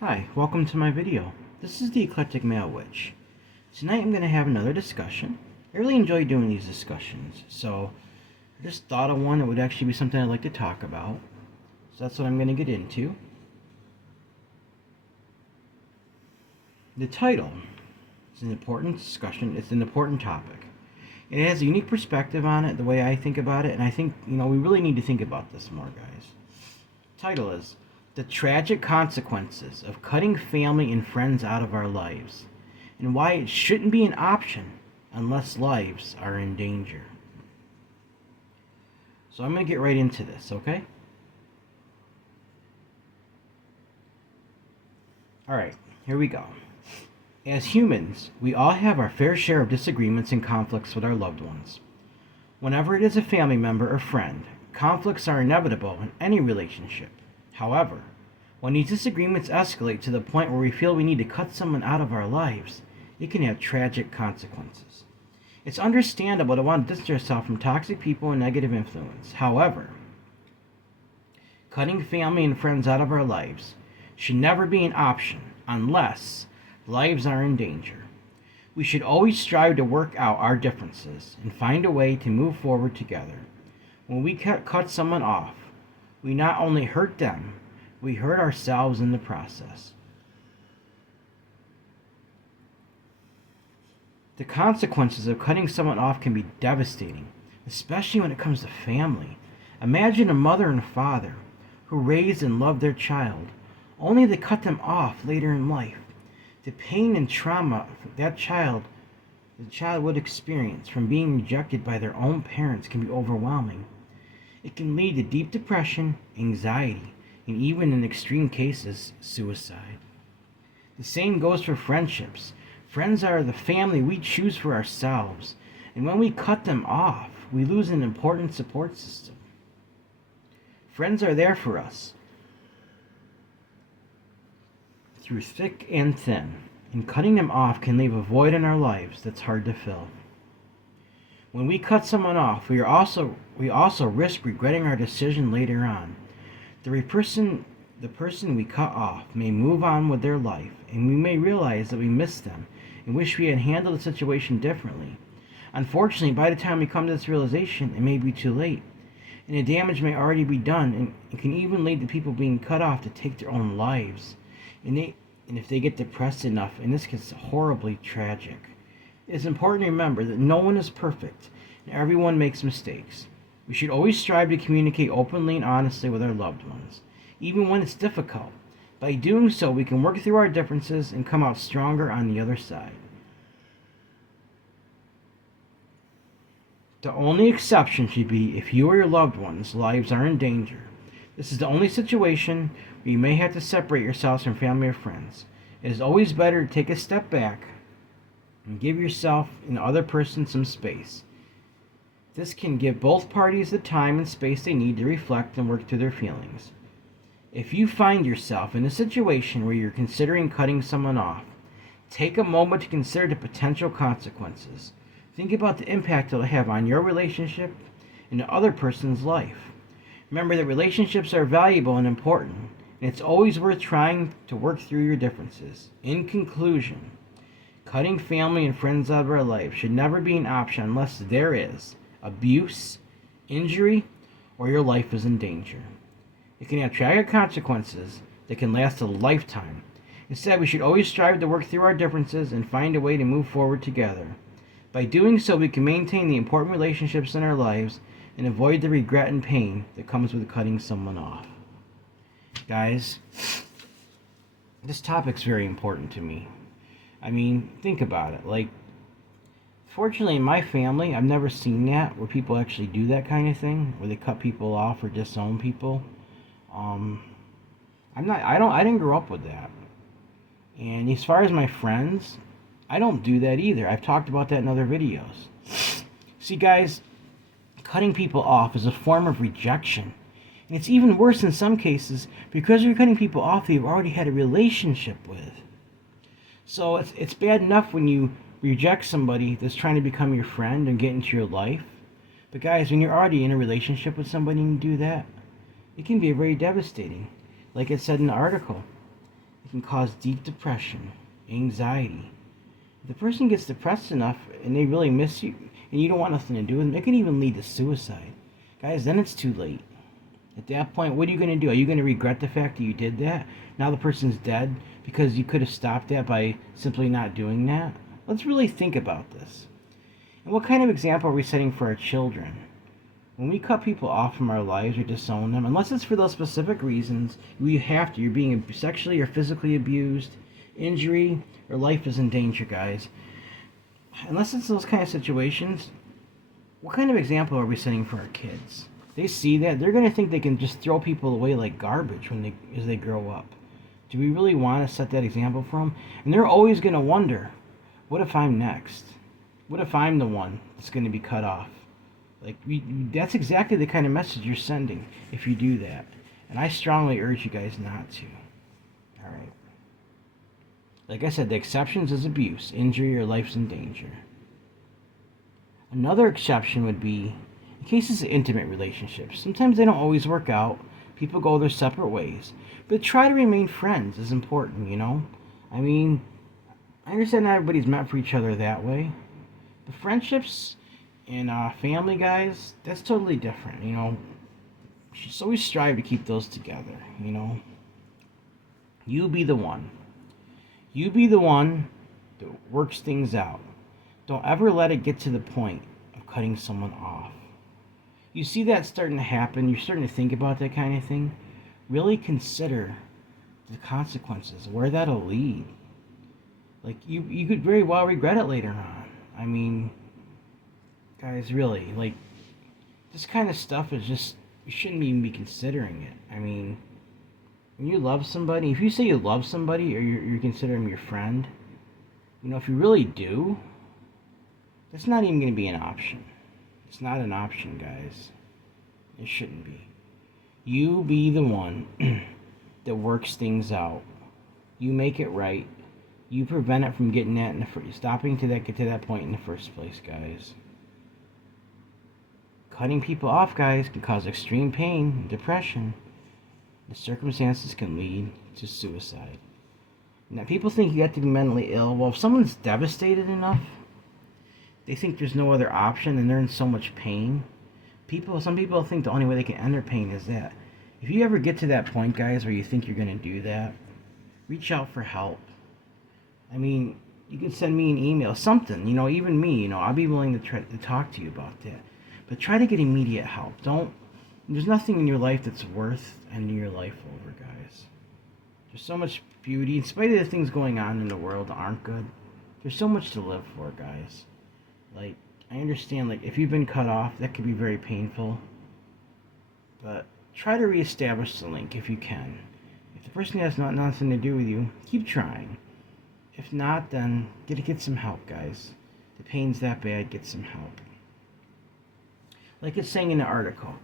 Hi, welcome to my video. This is the Eclectic Male Witch. Tonight I'm going to have another discussion. I really enjoy doing these discussions, so I just thought of one that would actually be something I'd like to talk about. So that's what I'm going to get into. The title is an important discussion. It's an important topic. It has a unique perspective on it, the way I think about it, and I think, we really need to think about this more, guys. The title is The Tragic Consequences of Cutting Family and Friends Out of Our Lives, and Why It Shouldn't Be an Option Unless Lives Are in Danger. So I'm going to get right into this, okay? Alright, here we go. As humans, we all have our fair share of disagreements and conflicts with our loved ones. Whenever it is a family member or friend, conflicts are inevitable in any relationship. However, when these disagreements escalate to the point where we feel we need to cut someone out of our lives, it can have tragic consequences. It's understandable to want to distance yourself from toxic people and negative influence. However, cutting family and friends out of our lives should never be an option unless lives are in danger. We should always strive to work out our differences and find a way to move forward together. When we cut someone off, we not only hurt them, we hurt ourselves in the process. The consequences of cutting someone off can be devastating, especially when it comes to family. Imagine a mother and father who raised and loved their child, only to cut them off later in life. The pain and trauma the child would experience from being rejected by their own parents can be overwhelming. It can lead to deep depression, anxiety, and even in extreme cases, suicide. The same goes for friendships. Friends are the family we choose for ourselves, and when we cut them off, we lose an important support system. Friends are there for us through thick and thin, and cutting them off can leave a void in our lives that's hard to fill. When we cut someone off, we also risk regretting our decision later on. The person we cut off may move on with their life, and we may realize that we missed them and wish we had handled the situation differently. Unfortunately, by the time we come to this realization, it may be too late, and the damage may already be done, and it can even lead to people being cut off to take their own lives. And if they get depressed enough, and this gets horribly tragic. It's important to remember that no one is perfect, and everyone makes mistakes. We should always strive to communicate openly and honestly with our loved ones, even when it's difficult. By doing so, we can work through our differences and come out stronger on the other side. The only exception should be if you or your loved ones' lives are in danger. This is the only situation where you may have to separate yourselves from family or friends. It is always better to take a step back and give yourself and the other person some space. This can give both parties the time and space they need to reflect and work through their feelings. If you find yourself in a situation where you're considering cutting someone off, take a moment to consider the potential consequences. Think about the impact it'll have on your relationship and the other person's life. Remember that relationships are valuable and important, and it's always worth trying to work through your differences. In conclusion, cutting family and friends out of our life should never be an option unless there is abuse, injury, or your life is in danger. It can have tragic consequences that can last a lifetime. Instead, we should always strive to work through our differences and find a way to move forward together. By doing so, we can maintain the important relationships in our lives and avoid the regret and pain that comes with cutting someone off. Guys, this topic's very important to me. I mean, think about it. Fortunately, in my family, I've never seen that, where people actually do that kind of thing, where they cut people off or disown people. I didn't grow up with that. And as far as my friends, I don't do that either. I've talked about that in other videos. See, guys, cutting people off is a form of rejection. And it's even worse in some cases because you're cutting people off that you've already had a relationship with. So it's bad enough when you reject somebody that's trying to become your friend and get into your life. But guys, when you're already in a relationship with somebody and you do that, it can be very devastating. Like it said in the article, It can cause deep depression, anxiety. If the person gets depressed enough and they really miss you and you don't want nothing to do with them, it can even lead to suicide. Guys, then it's too late. At that point, what are you going to do? Are you going to regret the fact that you did that? Now the person's dead because you could have stopped that by simply not doing that? Let's really think about this. And what kind of example are we setting for our children? When we cut people off from our lives or disown them, unless it's for those specific reasons, you have to. You're being sexually or physically abused, injury, or life is in danger, guys. Unless it's those kind of situations, what kind of example are we setting for our kids? They see that, they're going to think they can just throw people away like garbage as they grow up. Do we really want to set that example for them? And they're always going to wonder, what if I'm next? What if I'm the one that's going to be cut off? That's exactly the kind of message you're sending if you do that. And I strongly urge you guys not to. All right. Like I said, the exceptions is abuse, injury, or life's in danger. Another exception would be in cases of intimate relationships. Sometimes they don't always work out. People go their separate ways. But try to remain friends is important, you know? I mean, I understand not everybody's meant for each other that way. But friendships and family, guys, that's totally different, you know? You should always strive to keep those together, you know? You be the one. You be the one that works things out. Don't ever let it get to the point of cutting someone off. You see that starting to happen, you're starting to think about that kind of thing, really consider the consequences, where that'll lead. Like, you could very well regret it later on. I mean, guys, really, like, this kind of stuff is just, you shouldn't even be considering it. I mean, when you love somebody, if you say you love somebody or you consider them your friend, you know, if you really do, that's not even going to be an option. It's not an option, guys. It shouldn't be. You be the one that works things out. You make it right. You prevent it from getting that get to that point in the first place, guys. Cutting people off, guys, can cause extreme pain and depression. The circumstances can lead to suicide. Now, people think you have to be mentally ill. Well, if someone's devastated enough, they think there's no other option and they're in so much pain. Some people think the only way they can end their pain is that. If you ever get to that point, guys, where you think you're going to do that, reach out for help. I mean, you can send me an email, something, you know, even me, you know, I'll be willing to talk to you about that. But try to get immediate help. There's nothing in your life that's worth ending your life over, guys. There's so much beauty, in spite of the things going on in the world that aren't good. There's so much to live for, guys. Like, I understand, like, if you've been cut off, that could be very painful. But try to reestablish the link if you can. If the person has nothing to do with you, keep trying. If not, then get some help, guys. The pain's that bad, get some help. Like it's saying in the article,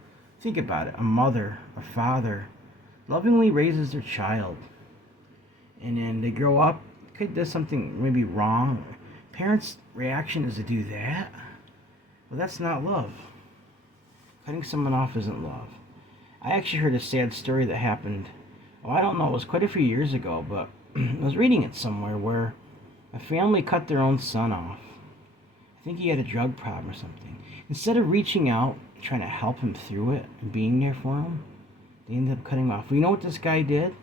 think about it. A mother, a father, lovingly raises their child. And then they grow up, kid does something maybe wrong. Parents' reaction is to do that. Well, that's not love. Cutting someone off isn't love. I actually heard a sad story that happened, I don't know, it was quite a few years ago, but I was reading it somewhere where a family cut their own son off. I think he had a drug problem or something. Instead of reaching out, trying to help him through it, and being there for him, they ended up cutting him off. Well, you know what this guy did?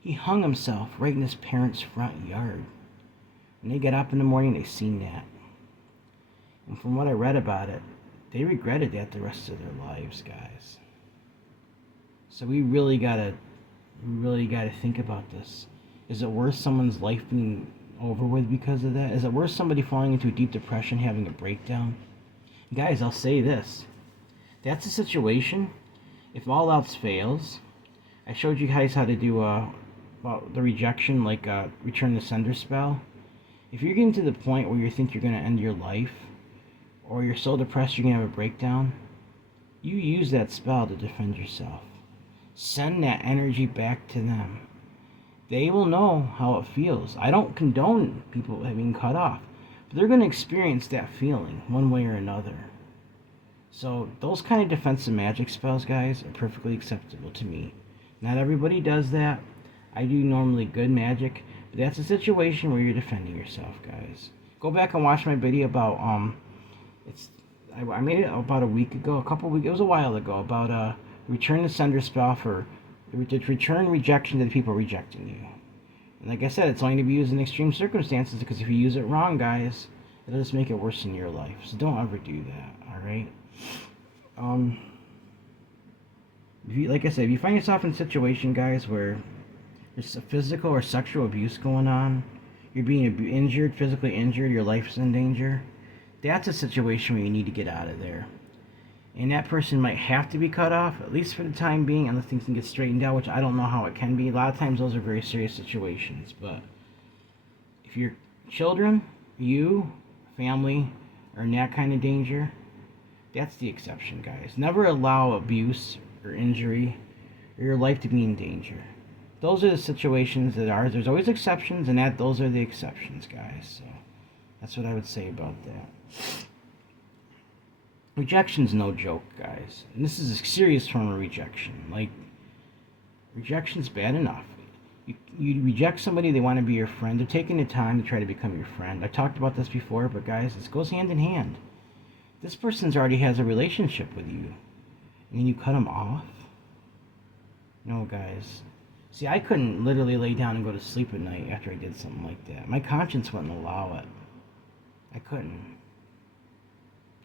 He hung himself right in his parents' front yard. When they got up in the morning, they seen that. And from what I read about it, they regretted that the rest of their lives, guys. So we really gotta think about this. Is it worth someone's life being over with because of that? Is it worth somebody falling into a deep depression, having a breakdown? Guys, I'll say this. That's a situation. If all else fails, I showed you guys how to do about the rejection, like return the sender spell. If you're getting to the point where you think you're going to end your life, or you're so depressed you're going to have a breakdown, you use that spell to defend yourself. Send that energy back to them. They will know how it feels. I don't condone people having cut off, but they're going to experience that feeling one way or another. So those kind of defensive magic spells, guys, are perfectly acceptable to me. Not everybody does that. I do normally good magic, but that's a situation where you're defending yourself, guys. Go back and watch my video about it's I made it about a week ago, it was a while ago, about return the sender spell for return rejection to the people rejecting you. And like I said, it's only to be used in extreme circumstances, because if you use it wrong, guys, it'll just make it worse in your life. So don't ever do that, alright? Like I said, if you find yourself in a situation, guys, where there's a physical or sexual abuse going on, you're being injured, physically injured, your life's in danger, that's a situation where you need to get out of there. And that person might have to be cut off, at least for the time being, unless things can get straightened out, which I don't know how it can be. A lot of times those are very serious situations. But if your children, you, family, are in that kind of danger, that's the exception, guys. Never allow abuse or injury or your life to be in danger. Those are the situations that are. There's always exceptions, and those are the exceptions, guys. So that's what I would say about that. Rejection's no joke, guys. And this is a serious form of rejection. Like, rejection's bad enough. You reject somebody, they want to be your friend. They're taking the time to try to become your friend. I talked about this before, but guys, this goes hand in hand. This person's already has a relationship with you, and then you cut them off? No, guys. See, I couldn't literally lay down and go to sleep at night after I did something like that. My conscience wouldn't allow it. I couldn't.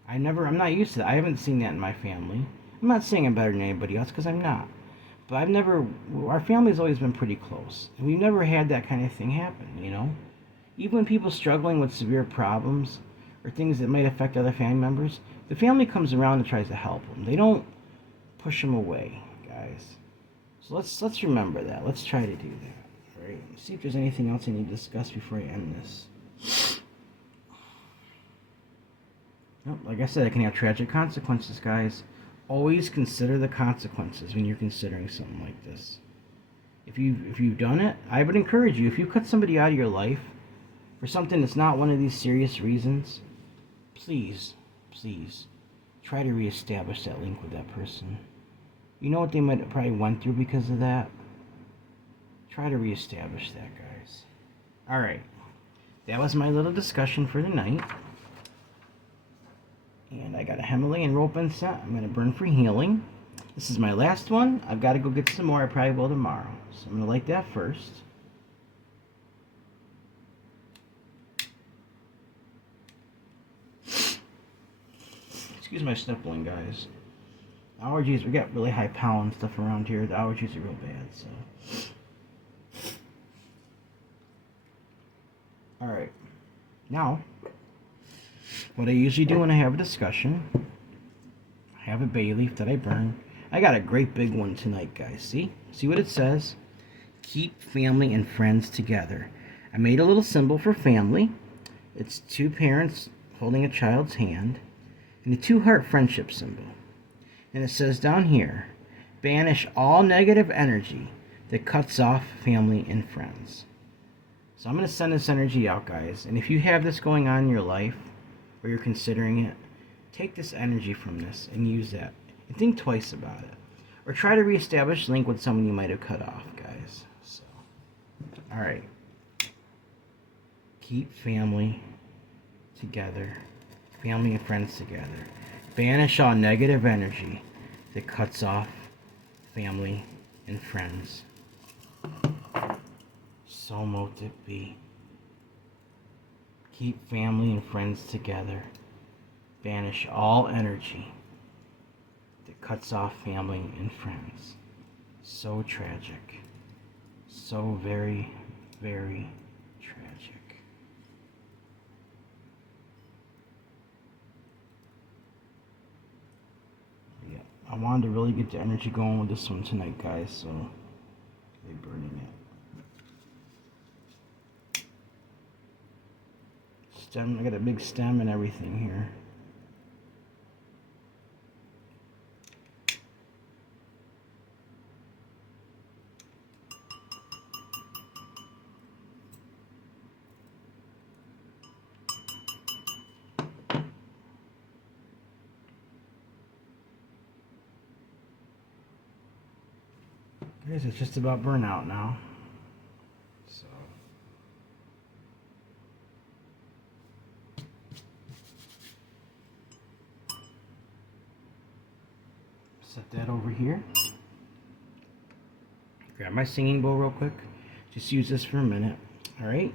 I'm not used to that. I haven't seen that in my family. I'm not saying I'm better than anybody else, because I'm not. But our family's always been pretty close. And we've never had that kind of thing happen, you know? Even when people struggling with severe problems or things that might affect other family members, the family comes around and tries to help them. They don't push them away, guys. So let's remember that. Let's try to do that. All right? See if there's anything else I need to discuss before I end this. Like I said, it can have tragic consequences, guys. Always consider the consequences when you're considering something like this. If you've done it, I would encourage you, if you cut somebody out of your life for something that's not one of these serious reasons, please try to reestablish that link with that person. You know what they might have probably went through because of that? Try to reestablish that, guys. Alright. That was my little discussion for tonight. And I got a Himalayan rope incense I'm going to burn for healing. This is my last one. I've got to go get some more. I probably will tomorrow. So I'm going to light that first. Excuse my sniffling, guys. Allergies, we got really high pollen stuff around here. The allergies are real bad, so. Alright. Now, what I usually do when I have a discussion, I have a bay leaf that I burn. I got a great big one tonight, guys. See what it says? Keep family and friends together. I made a little symbol for family. It's two parents holding a child's hand, and a two-heart friendship symbol. And it says down here, banish all negative energy that cuts off family and friends. So I'm going to send this energy out, guys. And if you have this going on in your life, or you're considering it, take this energy from this and use that. And think twice about it. Or try to reestablish link with someone you might have cut off, guys. So, alright. Keep family together. Family and friends together. Banish all negative energy that cuts off family and friends. So mote it be. Keep family and friends together. Banish all energy that cuts off family and friends. So tragic. So very, very tragic. Yeah, I wanted to really get the energy going with this one tonight, guys, so they're burning it. Stem, I got a big stem and everything here. Guys, it's just about burnout now. Set that over here. Grab my singing bowl real quick. Just use this for a minute. Alright?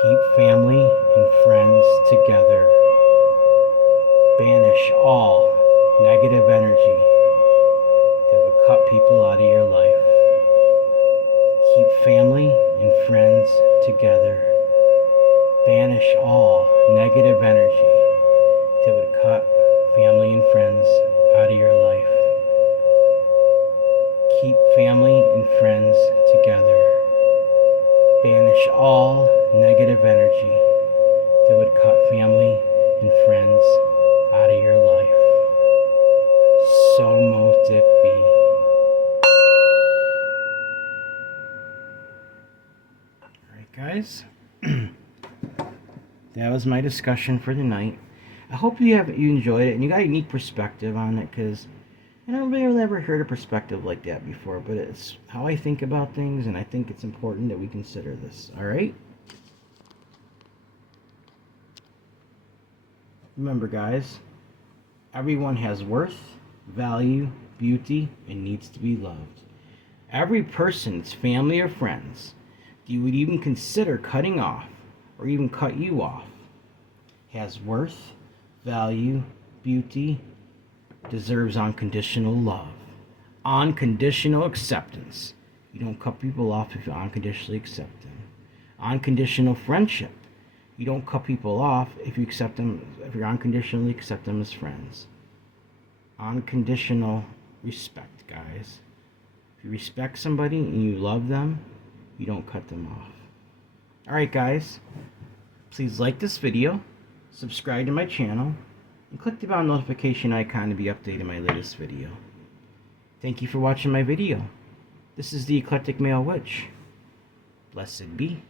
Keep family and friends together. Banish all negative energy that would cut people out of your life. Keep family and friends together. Banish all negative energy that would cut family and friends out of your life. Keep family and friends together. Banish all negative energy that would cut family and friends out of your life. So mote it be. Alright guys, that was my discussion for tonight. I hope you enjoyed it and you got a unique perspective on it, because I don't really ever heard a perspective like that before, but it's how I think about things, and I think it's important that we consider this. Alright? Remember guys, everyone has worth, value, beauty, and needs to be loved. Every person's family or friends that you would even consider cutting off, or even cut you off, has worth, value, beauty, deserves unconditional love. Unconditional acceptance. You don't cut people off if you unconditionally accept them. Unconditional friendship. You don't cut people off if you accept them, if you unconditionally accept them as friends. Unconditional respect, guys. If you respect somebody and you love them, you don't cut them off. Alright guys, please like this video, subscribe to my channel, and click the bell notification icon to be updated my latest video. Thank you for watching my video. This is the Eclectic Male Witch. Blessed be.